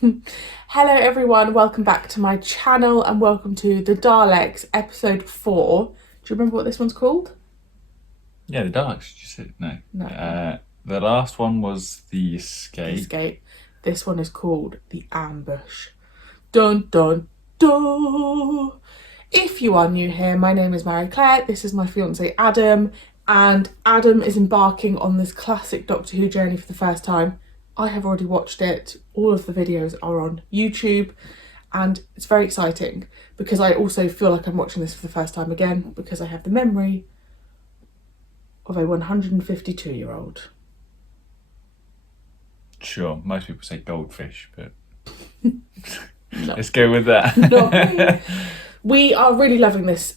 Hello everyone, welcome back to my channel and welcome to the Daleks episode 4. Do you remember what this one's called? Yeah, the Daleks. Did you say no? No. The last one was the escape. The escape. This one is called the ambush. Dun dun dun! If you are new here, my name is Marie-Clare, this is my fiance Adam, and Adam is embarking on this classic Doctor Who journey for the first time. I have already watched it, all of the videos are on YouTube, and it's very exciting because I also feel like I'm watching this for the first time again because I have the memory of a 152-year-old. Sure, most people say goldfish, but No. let's go with that. No. We are really loving this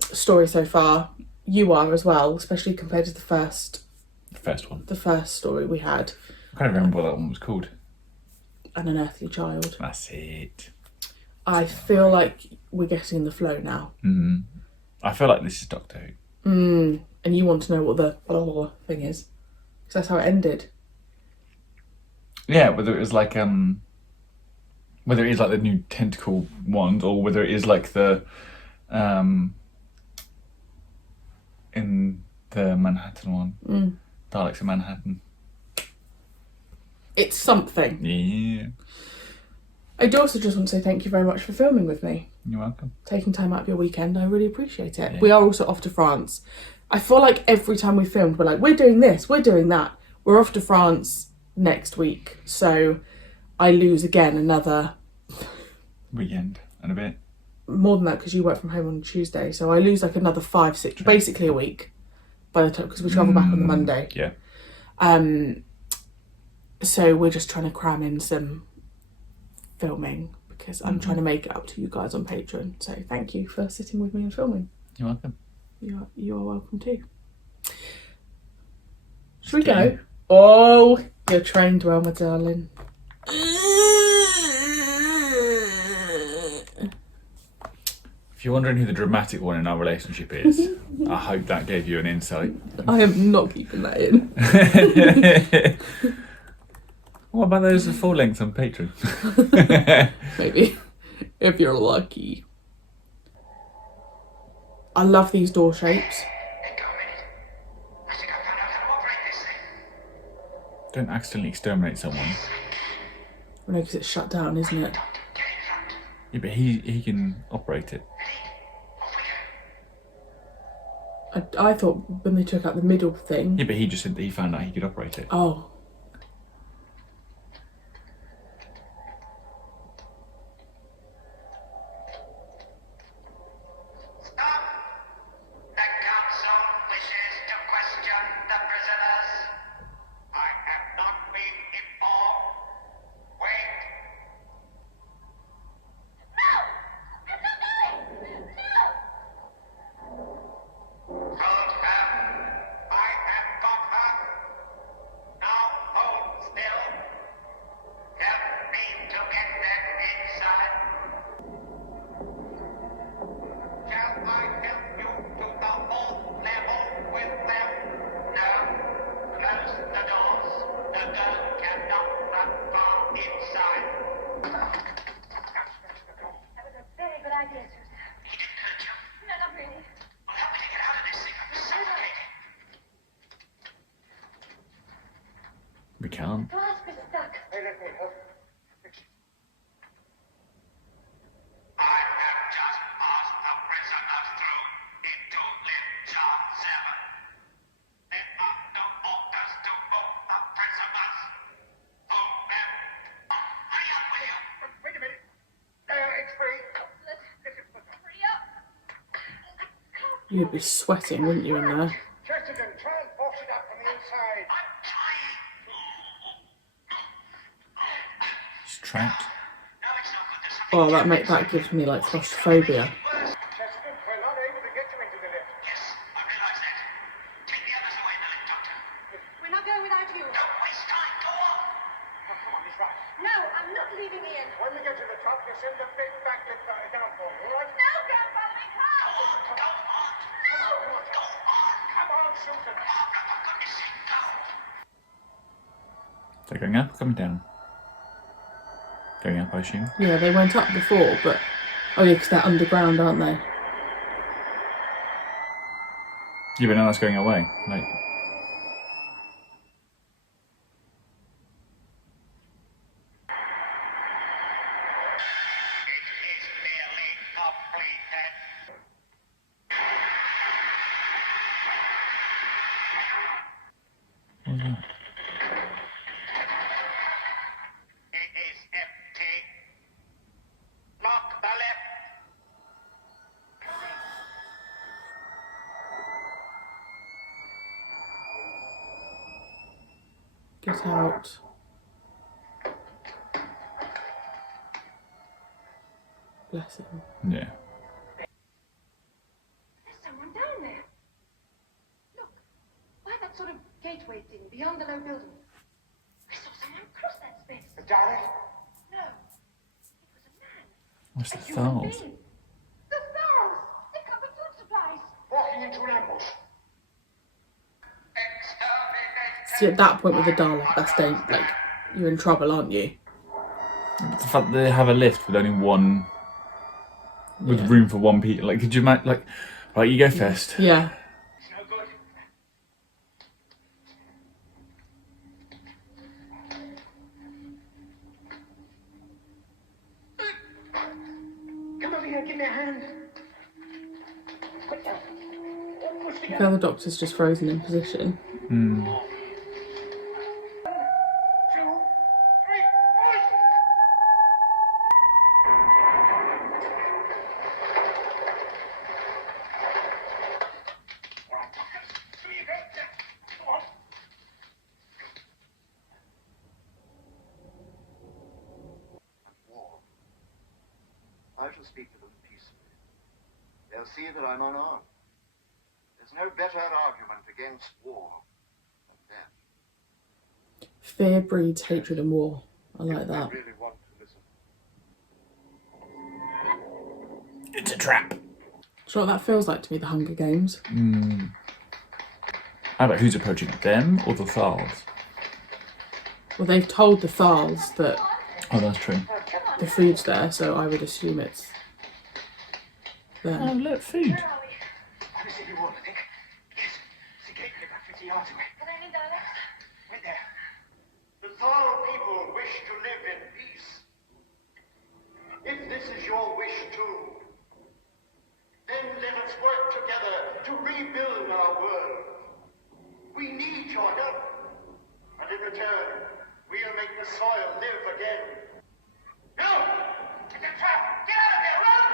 story so far. You are as well, especially compared to the first one. The first story we had. I can't remember what that one was called. An Unearthly Child. That's it. I feel like we're getting in the flow now. I feel like this is Doctor Who. And you want to know what the thing is, because that's how it ended. Yeah, whether it is like the new tentacle wand, or whether it is like the in the Manhattan one, Daleks in Manhattan. It's something. Yeah. I do also just want to say thank you very much for filming with me. You're welcome. Taking time out of your weekend, I really appreciate it. Yeah. We are also off to France. I feel like every time we filmed, we're like, we're doing this, we're doing that. We're off to France next week, so I lose again another weekend and a bit. More than that, because you work from home on Tuesday, so I lose like another 5-6, basically a week by the time, because we travel back on the Monday. Yeah. So we're just trying to cram in some filming because I'm trying to make it up to you guys on Patreon. So thank you for sitting with me and filming. You're welcome. You are welcome too. Should we go? Oh, you're trained well, my darling. If you're wondering who the dramatic one in our relationship is, I hope that gave you an insight. I am not keeping that in. What about those at full length on Patreon? Maybe, if you're lucky. I love these door shapes. Don't accidentally exterminate someone. No, because it's shut down, isn't it? Yeah, but he can operate it. I thought when they took out the middle thing. Yeah, but he just said that he found out he could operate it. Oh. We can't. You'd be sweating, wouldn't you, in there? He's trapped. Oh, that gives me like claustrophobia. We're not going without you. Don't waste time. Go on. Oh, come on, he's right. No, I'm not leaving Ian. When we get to the top, you send the big back down for me, all right? No, Grandfather, we can't. Go on. No. Go on. Come on, Susan. Barbara, for goodness sake, go. They're going up or coming down? going up, I assume. Yeah, they went up before, but... Oh yeah, because they're underground, aren't they? Yeah, but now that's going away. Like, It is nearly completed. what was that? It is empty. Lock the lift. Get out. Bless him. Yeah. There's someone down there. Look, by that sort of gateway thing beyond the low building. I saw someone cross that space. The Dalek? No, it was a man. What's the A human Thals? being. The Thals! They come with food supplies. Walking into an ambush. Exterminate. See, at that point with the Dalek, that's like, you're in trouble, aren't you? The fact that they have a lift with only one, with room for one people. Like, could you imagine? Like, right, you go first. Yeah. It's no good. Come over here, give me a hand. Quick now. All push The together. other doctor's just frozen in position. 1, 2, 3, push! Here you go. Come on. War. I shall speak to them peacefully. They'll see that I'm unarmed. There's no better argument against war than that. Fear breeds hatred and war. I like If they that. really want to listen. It's a trap. Do you know what that feels like to me, the Hunger Games? How about who's approaching, them or the Thals? Well, they've told the Thals that Oh, that's true. the food's there, so I would assume it's Oh, them. look, food. Let me see the wall, I think. Yes, it's a gateway about 50 yards away. Are there any Daleks? Right there. The Thal people wish to live in peace. If this is your wish too, then let us work together to rebuild our world. We need your help. And in return, we'll make the soil live again. No! It's a trap! Get out of there! Run!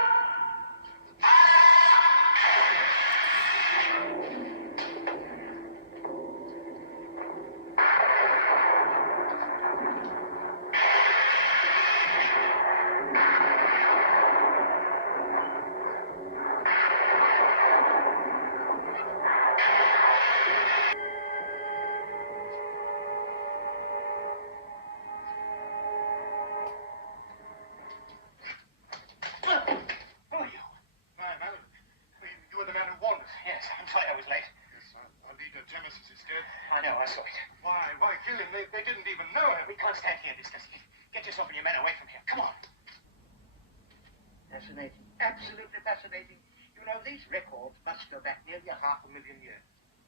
Who are you? You were the man who warned us. Yes, I'm sorry I was late. Yes, our leader, Genesis, is dead. I know, I saw it. Why kill him? They didn't even know him. We can't stand here discussing it. Get yourself and your men away from here. Come on. Fascinating. Absolutely fascinating. You know, these records must go back nearly 500,000 years.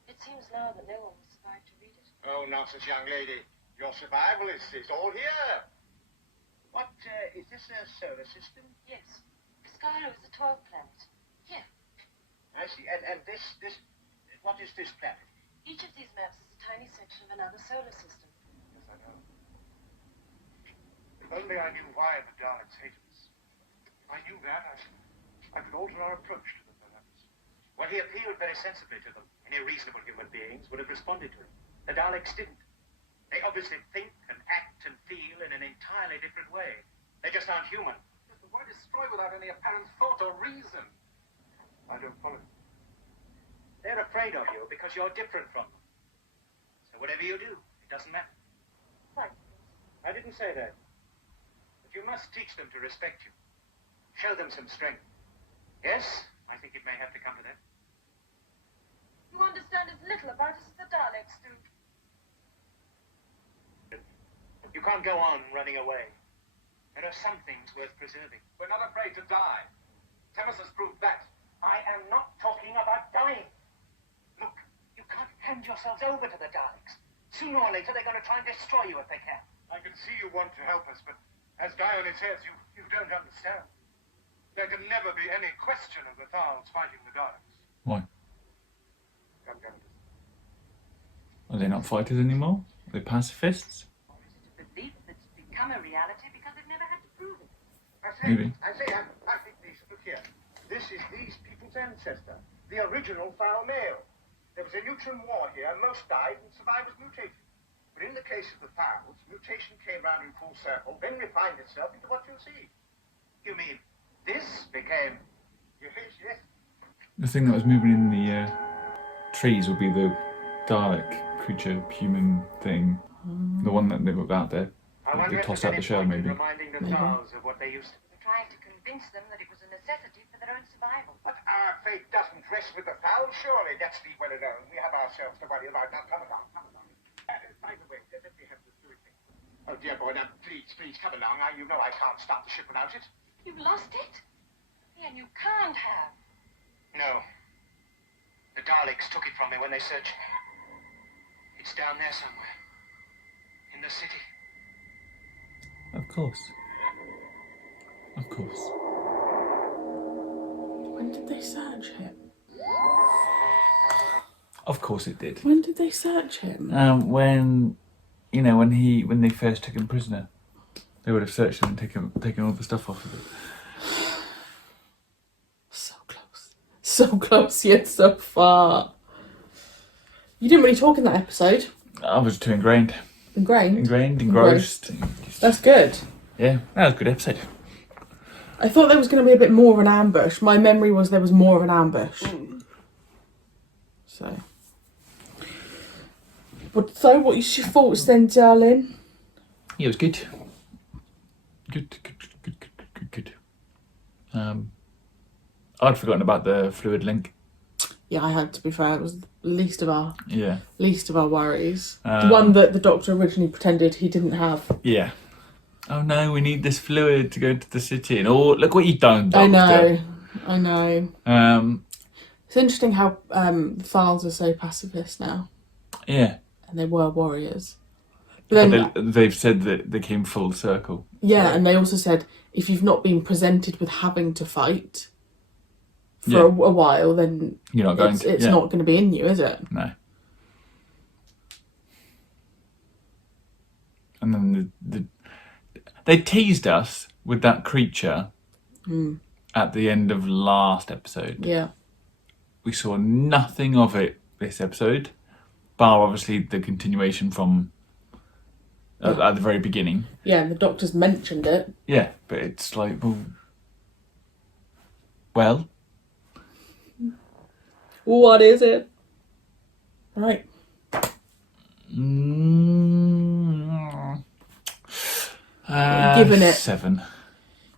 It seems now that no one will survive to read it. Oh, nonsense, young lady. Your survival is all here. What, is this a solar system? Yes. Skyro is the 12th planet. Here. I see. And this, what is this planet? Each of these maps is a tiny section of another solar system. Yes, I know. If only I knew why the Daleks hated us. If I knew that, I could alter our approach to them, perhaps. Well, he appealed very sensibly to them. Any reasonable human beings would have responded to him. The Daleks didn't. They obviously think and act and feel in an entirely different way. They just aren't human. But why destroy without any apparent thought or reason? I don't follow. They're afraid of you because you're different from them. So whatever you do, it doesn't matter. Right. I didn't say that. But you must teach them to respect you. Show them some strength. Yes, I think it may have to come to that. You understand as little about us as the Daleks do. You can't go on running away. There are are some things worth preserving. We're not afraid to die. Thames has proved that. I am not talking about dying. Look, you can't hand yourselves over to the Daleks. Sooner or later, they're going to try and destroy you if they can. I can see you want to help us, but as Dione says, you don't understand. There can never be any question of the Thals fighting the Daleks. Why? Come, come. Are they not fighters anymore? Are they pacifists? Or is it a belief that's become a reality because they've never had to prove it? I Maybe. think these, look here. This is these people's ancestor, the original foul male. There was a neutron war here, most died and survivors mutated. But in the case of the Thals, mutation came round in full circle, then refined itself into what you'll see. You mean this became... Yes, yes. The thing that was moving in the trees would be the Dalek creature, human thing. The one that they were out there. I They wonder if tossed there's out the any shell, point in maybe. reminding the Thals of what they used to... We're trying to convince them that it was a necessity for their own survival. But our fate doesn't rest with the Thals, surely. Let's leave well alone. We have ourselves to worry about. Now, come along, come along. By the way, let me have the fluid thing. Oh, dear boy, now, please, come along. You know I can't start the ship without it. You've lost it? Ian, you can't have. No. The Daleks took it from me when they searched. It's down there somewhere. In the city. Of course. Of course. When did they search him? Of course it did. When did they search him? When they first took him prisoner, they would have searched him and taken all the stuff off of him. So close. So close yet so far. You didn't really talk in that episode. I was too ingrained. Ingrained? Engrossed. That's good. Yeah, that was a good episode. I thought there was going to be a bit more of an ambush. My memory was there was more of an ambush. So what's your thoughts then, darling? Yeah, it was good. Good. I'd forgotten about the fluid link. Yeah, I had, to be fair. It was the least of our worries. The Um, one that the doctor originally pretended he didn't have. Yeah. Oh no, we need this fluid to go to the city. And look what you've done, Doctor. I know. It's interesting how the Thals are so pacifist now. Yeah. And they were warriors. But then, They've said that they came full circle. yeah, and they also said if you've not been presented with having to fight for Yeah. a while, then You're not going it's not going to be in you, is it? No. And then they teased us with that creature at the end of last episode. Yeah. We saw nothing of it this episode, bar obviously the continuation from at the very beginning. Yeah, and the doctor's mentioned it. Yeah, but it's like, well, What is it? Right. Giving it 7.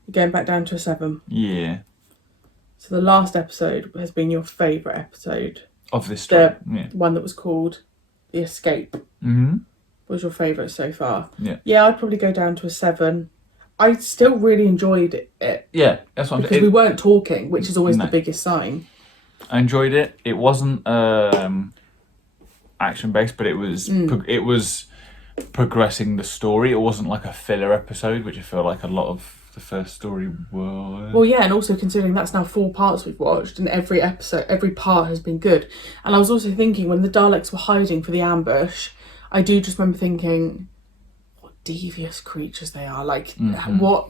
You're going back down to a 7. Yeah, So the last episode has been your favourite episode. of this story. The one that was called The Escape was your favourite so far. Yeah. Yeah, I'd probably go down to a 7. I still really enjoyed it Yeah, that's what I'm because saying. we weren't talking, which is always No. the biggest sign. I enjoyed it. It wasn't action based, but it was it was progressing the story. It wasn't like a filler episode, which I feel like a lot of the first story was. Well, yeah, and also considering that's now 4 parts we've watched, and every part has been good. And I was also thinking when the Daleks were hiding for the ambush, I do just remember thinking, what devious creatures they are. Like, what,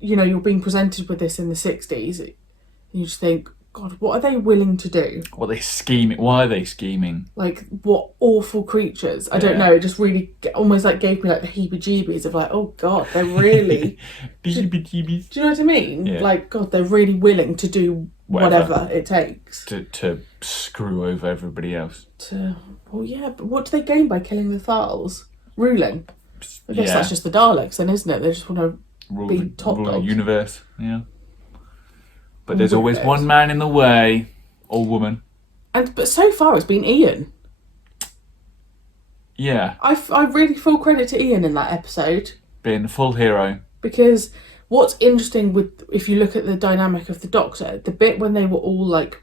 you're being presented with this in the 60s, and you just think, God, what are they willing to do? What are they scheming? Why are they scheming? Like, what awful creatures. I don't Yeah. know, it just really almost like gave me like the heebie-jeebies of like, oh God, they're really... Jeebies. Do you know what I mean? Yeah. Like, God, they're really willing to do whatever it takes. To screw over everybody else. Well, yeah, but what do they gain by killing the Thals? Ruling. I guess Yeah. that's just the Daleks then, isn't it? They just want to Rule be the, top rule the dogs. universe. Yeah. But there's always Weirdos. one man in the way, or woman. But so far it's been Ian. Yeah, I really full credit to Ian in that episode being the full hero. because what's interesting with, if you look at the dynamic of the Doctor, the bit when they were all like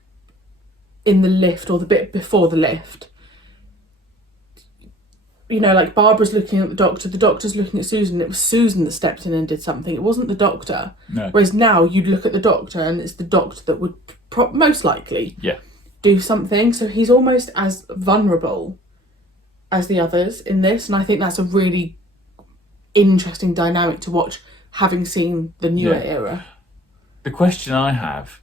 in the lift, or the bit before the lift, you know, like Barbara's looking at the Doctor's looking at Susan. It was Susan that stepped in and did something. It wasn't the Doctor. No. Whereas now you'd look at the Doctor and it's the Doctor that would most likely do something. So he's almost as vulnerable as the others in this, and I think that's a really interesting dynamic to watch, having seen the newer era. The question I have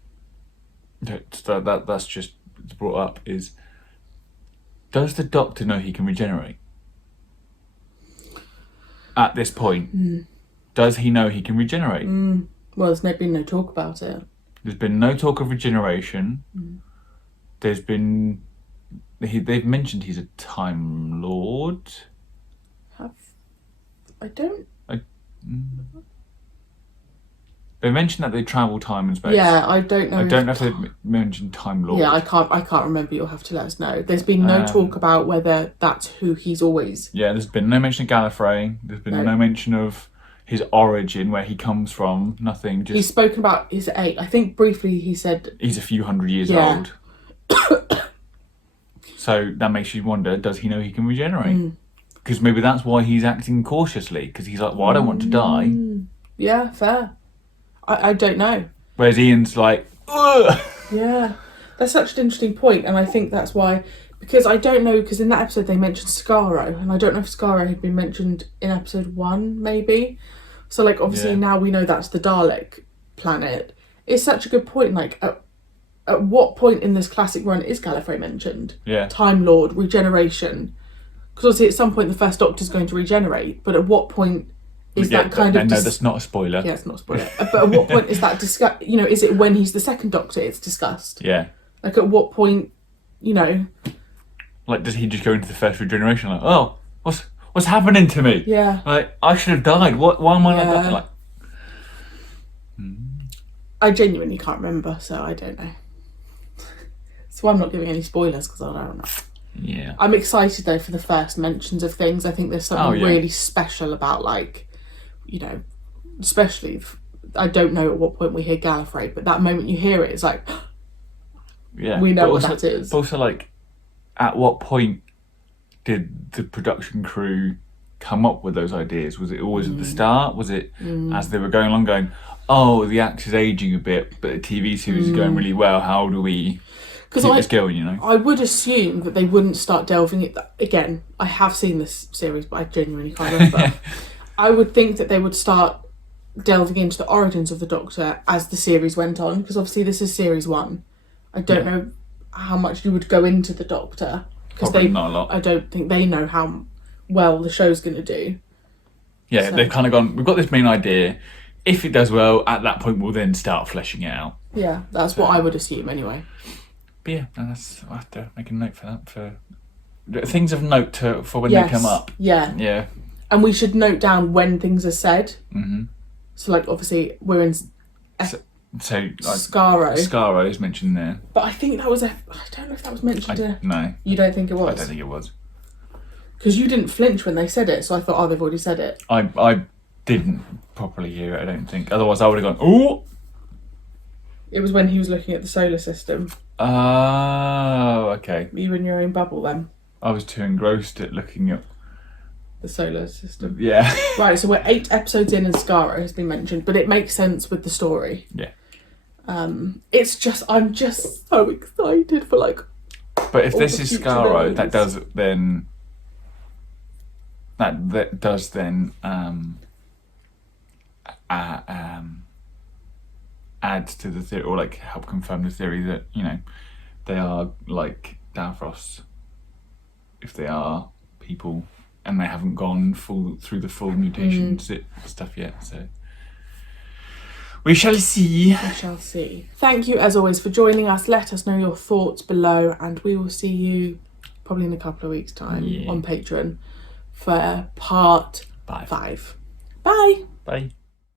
that's just brought up is, does the Doctor know he can regenerate? At this point, does he know he can regenerate? Well, there's been no talk about it. There's been no talk of regeneration. There's been... They've mentioned he's a Time Lord. They mentioned that they travel time and space. Yeah, I don't know. I don't know if they've mentioned Time Lord. Yeah, I can't remember. You'll have to let us know. There's been no talk about whether that's who he's always... Yeah, there's been no mention of Gallifrey. There's been no mention of his origin, where he comes from. Nothing. Just... He's spoken about his age. I think briefly he said... He's a few hundred years old. So that makes you wonder, does he know he can regenerate? Because maybe that's why he's acting cautiously. Because he's like, well, I don't want to die. Yeah, fair. I don't know. Whereas Ian's like, ugh! Yeah, that's such an interesting point, and I think that's why, because I don't know, because in that episode they mentioned Skaro, and I don't know if Skaro had been mentioned in episode 1, maybe. So, like, obviously now we know that's the Dalek planet. It's such a good point, like, at what point in this classic run is Gallifrey mentioned? Yeah. Time Lord, regeneration. Because obviously at some point the First Doctor's going to regenerate, but at what point is that kind of... No, that's not a spoiler. Yeah, it's not a spoiler. But at what point is that discussed? You know, is it when he's the second Doctor it's discussed? Yeah. Like, at what point, you know... Like, does he just go into the first regeneration like, oh, what's happening to me? Yeah. Like, I should have died. Why am I not dying? Like... I genuinely can't remember, so I don't know. That's why I'm not giving any spoilers, because I don't know. Yeah. I'm excited, though, for the first mentions of things. I think there's something really special about, like, you know, especially... I don't know at what point we hear Gallifrey, but that moment you hear it, it's like... Yeah. We know what that is. But also, like, at what point did the production crew come up with those ideas? Was it always at the start? Was it as they were going along going, oh, the actor's aging a bit, but the TV series is going really well, how do we keep this going, you know? I would assume that they wouldn't start delving it... Again, I have seen this series, but I genuinely can't remember. I would think that they would start delving into the origins of the Doctor as the series went on, because obviously this is series 1. I don't know how much you would go into the Doctor, because not a lot. I don't think they know how well the show's going to do. Yeah, so they've kind of gone, we've got this main idea. If it does well, at that point we'll then start fleshing it out. Yeah, that's what I would assume anyway. But yeah, I'll have to make a note for that, for things of note for when they come up. Yeah. Yeah. And we should note down when things are said. Mm-hmm. So, like, obviously we're in... So like, Skaro is mentioned there. But I think that was I don't know if that was mentioned. No. You don't think it was? I don't think it was. Because you didn't flinch when they said it, so I thought, oh, they've already said it. I didn't properly hear it, I don't think. Otherwise I would have gone, ooh! It was when he was looking at the solar system. Oh, okay. You were in your own bubble then? I was too engrossed at looking at... The solar system. Yeah. Right, so we're 8 episodes in and Skaro has been mentioned, but it makes sense with the story. Yeah. It's just, I'm just so excited for, like... But if this is Skaro, that does then... That does then add to the theory, or like help confirm the theory that, you know, they are like Davros, if they are people and they haven't gone through the full mutation stuff yet. So we shall see. We shall see. Thank you as always for joining us. Let us know your thoughts below, and we will see you probably in a couple of weeks' time on Patreon for part 5. Bye. Bye.